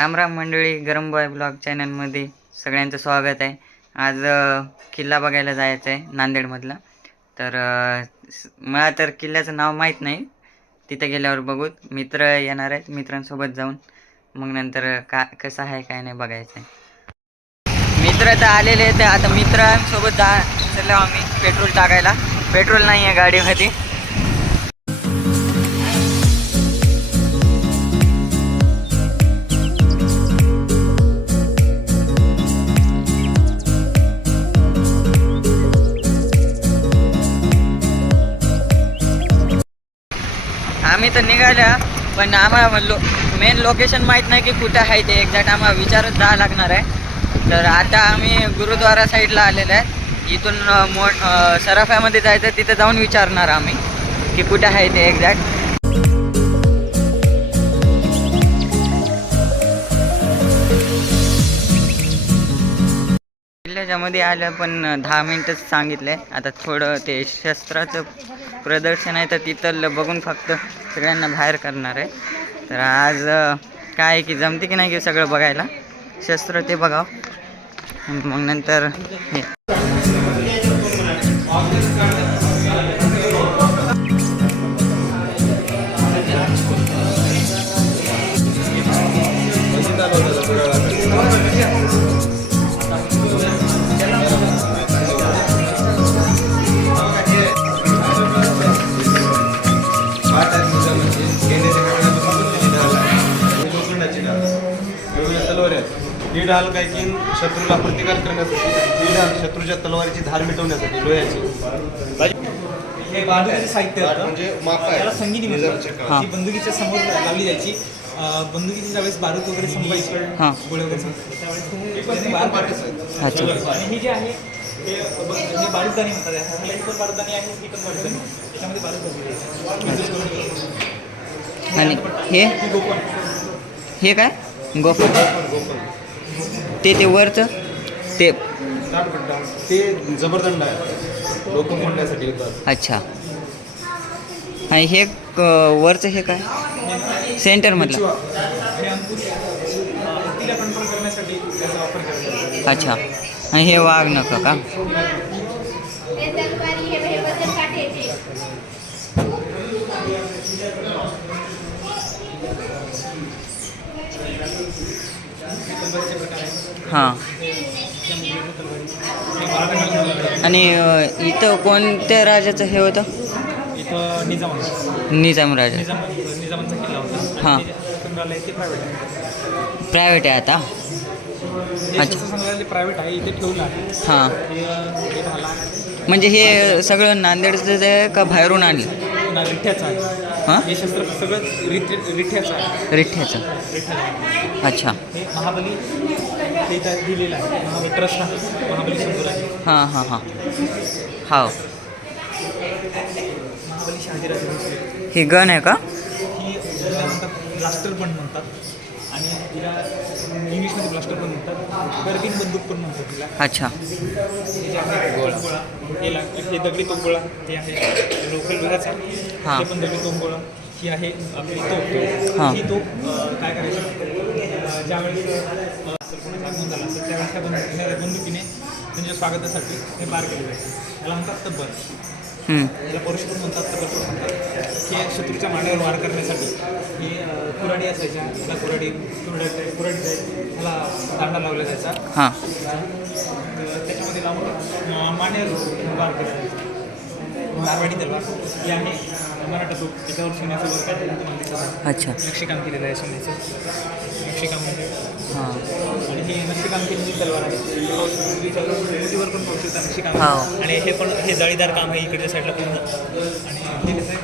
राम राम मंडळी गरम boy blog चॅनलमध्ये सगळ्यांचं स्वागत आहे. आज किल्ला बघायला जायचं आहे नांदेडमधला. तर मला तर किल्ल्याचं नाव माहीत नाही. तिथे गेल्यावर बघूत मित्र येणार आहेत मित्रांसोबत जाऊन. मग नंतर का कसं आहे काय नाही बघायचं आहे मित्र तर आलेले आहेत. आता मित्रांसोबत जा चाललो आम्ही पेट्रोल टाकायला. पेट्रोल नाही आहे गाडीमध्ये. आम्ही तर निघाल्या पण आम्हाला लो मेन लोकेशन माहीत नाही की कुठं आहे ते एक्झॅक्ट आम्हाला विचारच जावं लागणार आहे. तर आता आम्ही गुरुद्वारा साईडला आलेलो आहे. इथून मो सराफ्यामध्ये जायचं तिथे जाऊन विचारणार आम्ही की कुठं आहे ते एक्झॅक्ट त्याच्यामध्ये आलं पण दहा मिनटंच सांगितले आता थोडं ते शस्त्राचं प्रदर्शन आहे तर तिथं बघून फक्त सगळ्यांना बाहेर करणार आहे. तर आज काय आहे की जमते की नाही की सगळं बघायला? शस्त्र ते बघाव. मग नंतर हे. तलवार ढाल काय की शत्रूला प्रतिकार करण्यासाठी ही ढाल शत्रूच्या तलवारीची धार मिटवण्यासाठी लोह्याची हे साहित्य होतं. म्हणजे माप आहे. त्याला संगीनी लेझरचे म्हणतात काम. ती बंदुकीच्या समोर लावली जायची अं, बंदुकीची ज्यावेळेस बारूद वगैरे संपायची हां. गोळे वगैरे संपायचे त्यावेळेस हे बाहेर काढायचं. अच्छा आणि ही जी आहे हे ब- हे बारूददानी म्हणतात याला. ही पण बारूददानी आहे ही पण बारूददानी त्याच्यामध्ये बारूद घातली जायची. आणि हे ही गोपन हे काय गोफर ते ते वरचं ते जबरदंड आहे. लोक फोडण्यासाठी येतात अच्छा. आणि हे क- वरचं हे काय? सेंटरमधलं अच्छा. आणि हे वाघ नका का हे तलवारी हे हे वजन काढायचे हां. आणि इथं कोणत्या राजाचं हे होतं? इथं निजाम निजाम राजा. किल्ला होता हां. प्रायव्हेट आहे आता? अच्छा. प्रायव्हेट आहे इथे ठेवलं आहे हां. म्हणजे हे सगळं नांदेडचं आहे का बाहेरून आणलं? पुन्हा रिठ्याचं. आहे हां? हे शस्त्र सगळं रिठ आहे. रिठ्याचं. आहे. अच्छा. हे महाबली दिलेलं आहे. महाबली ट्रस्ट आहे. महाबली संकुल आहे. हां हां हां. हो महाबली शहाजीराजे भोसले. ही गण आहे का? ही पण म्हणतात. आणि तिला इंग्लिशमध्ये ब्लास्टर पण म्हणतात गर्दीन बंदूक पण म्हणतात तिला. अच्छा. आहे गोळा. हे हे दगडी तोफगोळा हे आहे लोकल विराचा हां. हे पण दगडी तोफगोळा ही आहे आपली. तोफ. ही. अं, काय करायची? ज्यावेळेस आगमन झालं असेल त्यावेळेस त्या बंदुकीने त्यांच्या स्वागतासाठी हे पार केले जायचे. याला म्हणतात तब्बर हम्म. याला परुष पण म्हणतात पण म्हणतात. हे शत्रूच्या मांड्यावर वार करण्यासाठी हे कुऱ्हाडी असायच्या. त्याला कुऱ्हाडी जायची त्याला दांडा लावला जायचा. हां. तर त्याच्यामध्ये लावून मांड्यावर वार केला जायचा मारवाडी तलवार. ही आहे मराठा तूप त्याच्यावर सोन्याचं वर काय केलं अच्छा. नक्षीकाम केलेलं आहे सोन्याचं नक्षीकाम म्हणजे हां. आणि ही नक्षीकाम केलेली तलवार आहे. मुलीवर पण पाहू शकता नक्षीकाम. हो. आणि हे पण हे जाळीदार काम आहे इकडच्या साईडला पूर्ण आणि हे कसं आहे?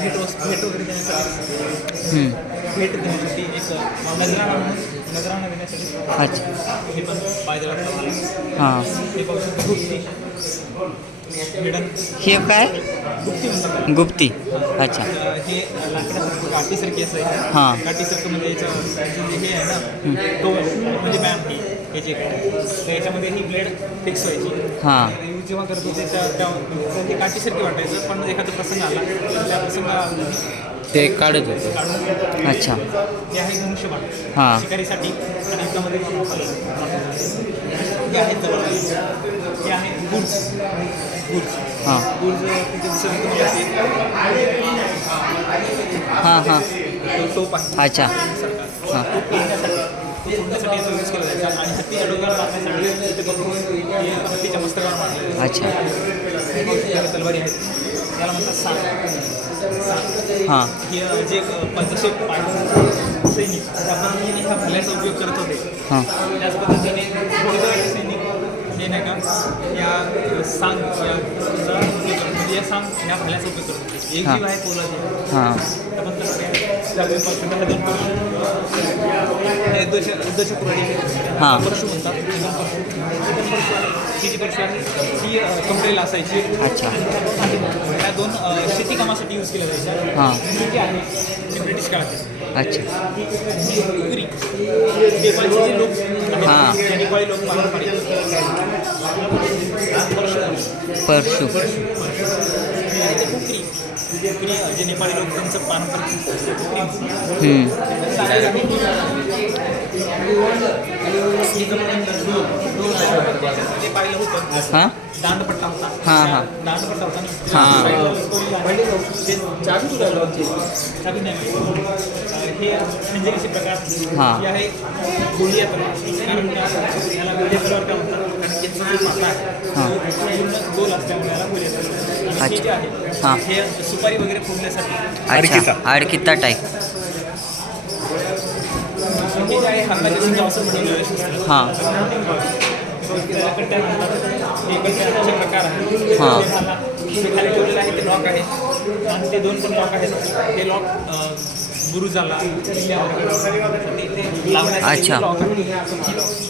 भेट वस्तू भेट वगैरे देण्यासाठी हम्म. भेट देण्यासाठी एक नजराणा म्हणून नजराणा देण्यासाठी अच्छा. हे पण पायदळात लावलेलं आहे. हां. हे पाहू शकता हे काय? गुप्ती. म्हणतात गुप्ती अच्छा. अं, हे. लाकडासारखं काठीसारखी असं आहे हां. काठीसारखं म्हणजे याचं याचं जे हे आहे ना तो म्हणजे मॅम ही याची तर याच्यामध्ये ही ब्लेड फिक्स व्हायची हां यूज जेव्हा करत होते त्या त्या तर ते काठीसारखी वाटायचं पण एखादा प्रसंग आला तर त्या प्रसंगाला ते काढत होते. काढून अच्छा. हे. आहे धनुष्यबाण हां शिकारीसाठी आणि युद्धामध्ये पण वापरलं हे आहे तलवार हे. हां हां. हां अच्छा. हां. हे अच्छा. हां जे सैनिक उपयोग करत होते. हां. त्याच पद्धतीने नाही का? या सांग या म्हणजे या सांग ह्या भाल्याचा उपयोग करत एक हां. जीव आहे पोलाद हां. उद्देश पुराणी हां. परशु म्हणतात. ही जी परशु आहे? ती असायची. अच्छा. त्या दोन अ, शेतीकामासाठी यूज केल्या जायच्या. हां. ही जी आहे. ती ब्रिटिश काळात. अच्छा कुकरी नेपाळचे जे लोक आहेत हां. ते नेपाळी जे नेपाळी लोक त्यांचं हां दांडपट्टा होता हां, हां. दांडपट्टा होता हां. नाही हे प्रकार हे आहे गोलिया कारण याला गोलिया का म्हणतात कारण जो आहे पूर्ण गोल असल्यामुळे याला गोलिया आणि जे आहे हे सुपारी वगैरे फोडण्यासाठी अच्छा आडकित्ता टाईप हे जे आहे बनवलेलं. हां हे कट्ट्याचे प्रकार आहे हां. हे खाली ठेवलेलं आहे ते लॉक आहे आणि ते दोन पण लॉक आहेत हे लॉक अं, बुरुजाला किल्ल्यावर ते- ते लावण्यासाठी अच्छा. आहे. ही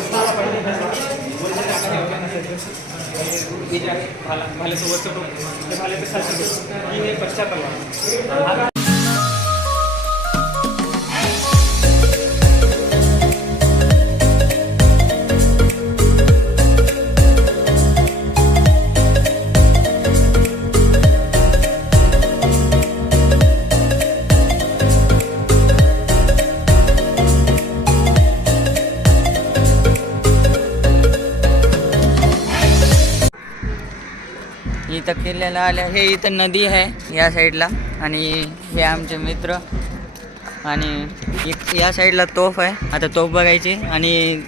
हे जे आहे भाला भाले वरचं टोक ते भाल्याचं खालचं टोक ही हे पश्चात किल्ल्याला आल्या. हे इथं नदी आहे या साईडला आणि हे आमचे मित्र. आणि या साईडला तोफ आहे. आता तोफ बघायची. आणि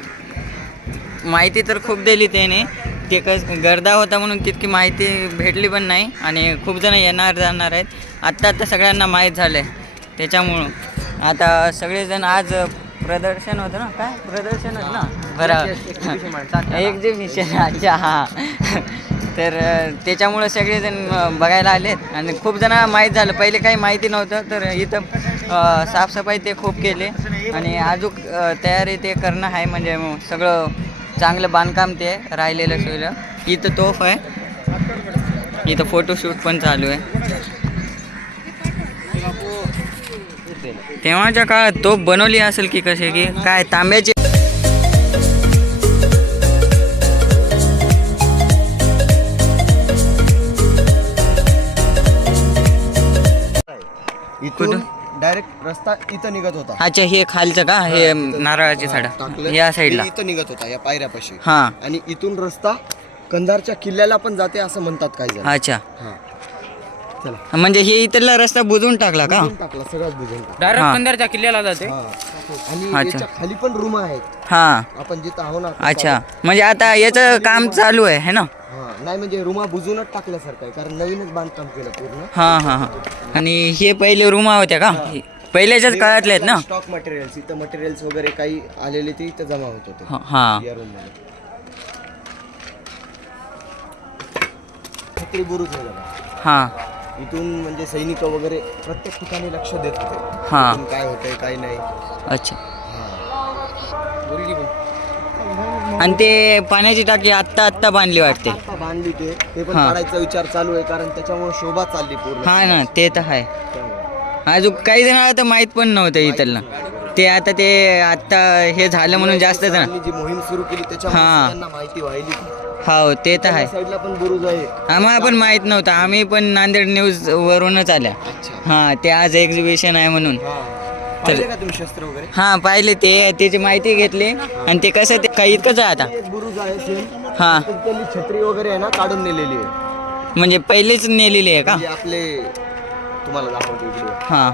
माहिती तर खूप दिली त्याने. ते कस गर्दा होता म्हणून तितकी माहिती भेटली पण नाही. आणि खूप जण येणार जाणार आहेत. आत्ता आता सगळ्यांना माहीत झालं आहे त्याच्यामुळं आता सगळेजण आज प्रदर्शन होतं ना? काय? प्रदर्शन होतं ना? बरं. एक्झिबिशन अच्छा हां. तर त्याच्यामुळं सगळेजण बघायला आलेत आणि खूप जण माहीत झालं. पहिले काही माहिती नव्हतं तर इथं साफसफाई ते खूप केले. आणि अजून तयारी ते करणं आहे म्हणजे मग सगळं चांगलं बांधकाम ते राहिलेलं सोयलं इथं तोफ आहे. इथं फोटोशूट पण चालू आहे. तेव्हाच्या काळात तोफ बनवली असेल की कसे की काय तांब्याची रस्ता इथं निघत होता. अच्छा हे खालचं का? हे नारळाची झाडं. टाकलं. या साईडला इथं निघत होता या पायऱ्यापाशी. हां. आणि इथून रस्ता कंधारच्या किल्ल्याला पण जाते असं म्हणतात काय जण. अच्छा. हा. चला. म्हणजे हे इथला रस्ता बुजवून टाकला का? बुजून टाकला सगळ्यात बुजून टाकला. डायरेक्ट हां. कंधारच्या किल्ल्याला जाते. हा. आणि अच्छा. याच्या खाली पण रूम आहेत. हां. आपण जिथं आहो ना अच्छा. म्हणजे आता याचं काम चालू आहे है ना? हा. नाही म्हणजे रुमा बुजूनच टाकल्यासारखं आहे कारण नवीनच बांधकाम केलं पूर्ण. हां हां हां. आणि हे पहिले रूमा होत्या का? पहिल्याच्याच काळातले आहेत ना? स्टॉक मटेरियल्स इथं मटेरियल्स वगैरे काही आलेले ते इथं जमा होत होते. हा- हां. या रूममध्ये. छत्री बुरुज आहे बघा. हां. इथून म्हणजे सैनिक वगैरे प्रत्येक ठिकाणी लक्ष देत होते. हा. इथून काय होतंय काय नाही. अच्छा. आणि ते पाण्याची टाकी आत्ता आत्ता बांधली वाटते. आता बांधली ते. ते पण हा. काढायचा विचार चालू आहे कारण त्याच्यामुळे शोभा चालली पूर्ण. हा ना ते तर आहे. अजून काही जणांना तर माहीत पण नव्हतं इथलं. ते आता ते आत्ता हे झालं म्हणून जास्त जण. जी मोहीम सुरू केली त्याच्यामुळे हा. सगळ्यांना माहिती व्हायली. हो ते तर आहे. साईडला पण बुरुज आहे. आम्हाला पण माहीत नव्हतं. आम्ही पण नांदेड न्यूज वरूनच आल्या. अच्छा. हां ते आज एक्झिबिशन आहे म्हणून. हा. पाहिले का तुम्ही शस्त्र वगैरे? हां पाहिले. ते त्याची माहिती घेतली. आणि ते कसं ते काही इतकंच आहे आता. एक बुरुज आहे सेम हां. त्यांनी छत्री वगैरे आहे ना काढून नेलेली आहे. म्हणजे पहिलीच नेलेली आहे का? म्हणजे आपले तुम्हाला दाखवतो इकडे हां.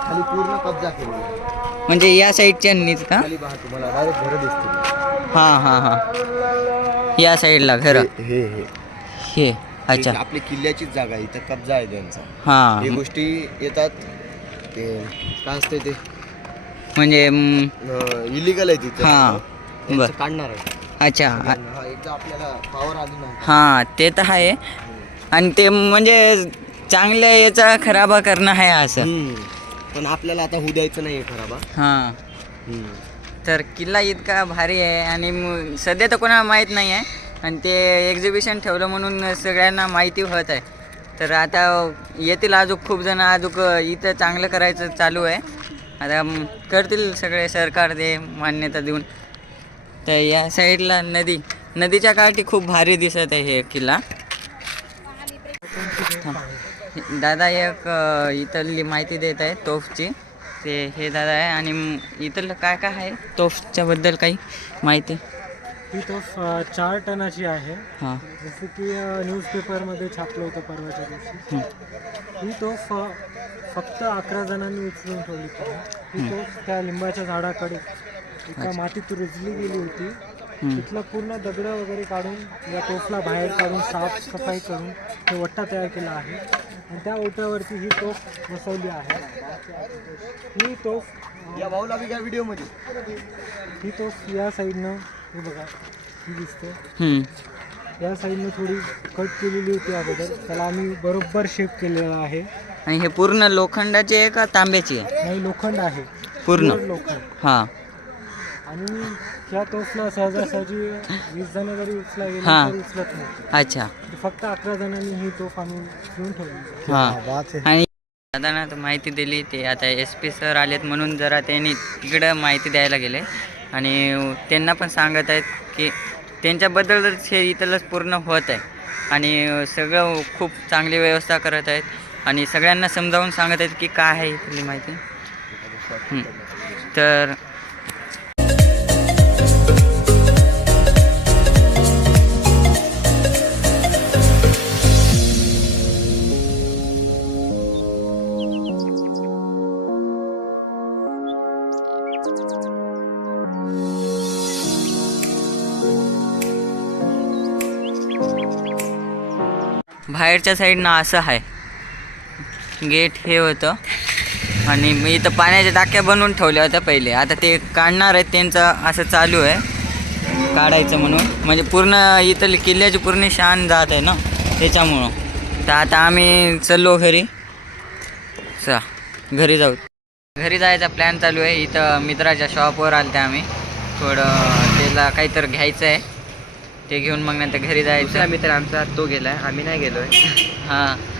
खाली पूर्ण कब्जा केलेला आहे. म्हणजे या साईडच्यांनीच का? खाली पहा तुम्हाला डायरेक्ट घरं दिसतील. हां हां हां. या साईडला घरं. हे हे हे. अच्छा हे आपली किल्ल्याचीच जागा आहे इथं कब्जा आहे त्यांचा. हे. हां गोष्टी येतात ते काय असते ते? म्हणजे म, इलिगल आहे तिथं. हा. बर. काढणार आहे. अच्छा हा, एकदा आपल्याला पावर आली ना हां ते तर आहे. आणि ते म्हणजे चांगल्या याचा खराबा करणं आहे असं. हम्म. पण आपल्याला आता होऊ द्यायचं नाही खराब. हां. तर किल्ला इतका भारी आहे आणि म- सध्या तर कोणाला माहीत नाही आहे. आणि ते एक्झिबिशन ठेवलं म्हणून सगळ्यांना माहिती होत आहे. तर आता येतील अजून खूप जण अजून इथं चांगलं करायचं चालू आहे. आता म, करतील सगळे सरकार ते मान्यता देऊन. तर या साईडला नदी नदीच्या काठी खूप भारी दिसत आहे हे किल्ला. दादा एक इथली माहिती देत आहे तोफची. ते हे दादा आहे आणि इथलं काय काय आहे? तोफच्या बद्दल काही माहिती. ही तोफ चार टनाची आहे. हां. जसं की न्यूजपेपरमध्ये छापलं होतं परवाच्या दिवशी. ही. तोफ फक्त अकरा जणांनी उचलून ठेवली होती. ही तोफ त्या लिंबाच्या झाडाकडे एका मातीत रुजली गेली होती. तिथलं पूर्ण दगडं वगैरे काढून या तोफला बाहेर काढून साफसफाई करून ते वट्टा तयार केला आहे. आणि त्या ओट्यावरती ही तोफ बसवली आहे. ही तोफ या भाऊ लागली का व्हिडिओमध्ये ही तोफ या साईडनं हे बघा ही दिसते. हम्म. या साईडनं थोडी कट केलेली होती अगोदर. त्याला आम्ही बरोबर शेप केलेला आहे. आणि हे पूर्ण लोखंडाची आहे का तांब्याची आहे? नाही लोखंड आहे. पूर्ण. लोखंड. हां. आणि या तोफला सहजासहजी वीस जण जरी उचला गेले हा. तर उचलत नाही. अच्छा. ते फक्त अकरा जणांनी ही तोफ आम्ही घेऊन ठेवली. हां. आणि दादानं तर माहिती दिली ते आता एस पी सर आलेत म्हणून जरा त्यांनी तिकडं माहिती द्यायला गेले. आणि त्यांना पण सांगत आहेत की त्यांच्याबद्दलच हे इथलंच पूर्ण होत आहे. आणि सगळं खूप चांगली व्यवस्था करत आहेत. आणि सगळ्यांना समजावून सांगत आहेत की काय आहे इथली माहिती. हं. तर बाहेरच्या साईडनं असं आहे. गेट हे होतं. आणि मी इथं पाण्याच्या टाक्या बनवून ठेवल्या होत्या पहिले. आता ते काढणार आहेत त्यांचं असं चालू आहे. काढायचं म्हणून. म्हणजे पूर्ण इथं किल्ल्याची पूर्ण शान जात आहे ना त्याच्यामुळं. तर आता आम्ही चाललो घरी. चा घरी जाऊ. घरी जायचा प्लॅन चालू आहे. इथं मित्राच्या शॉपवर आलते आम्ही. थोडं त्याला काहीतरी घ्यायचं आहे ते घेऊन मग नंतर घरी जायचं. मित्र आमचा तो गेलाय. आम्ही नाही गेलोय. हां.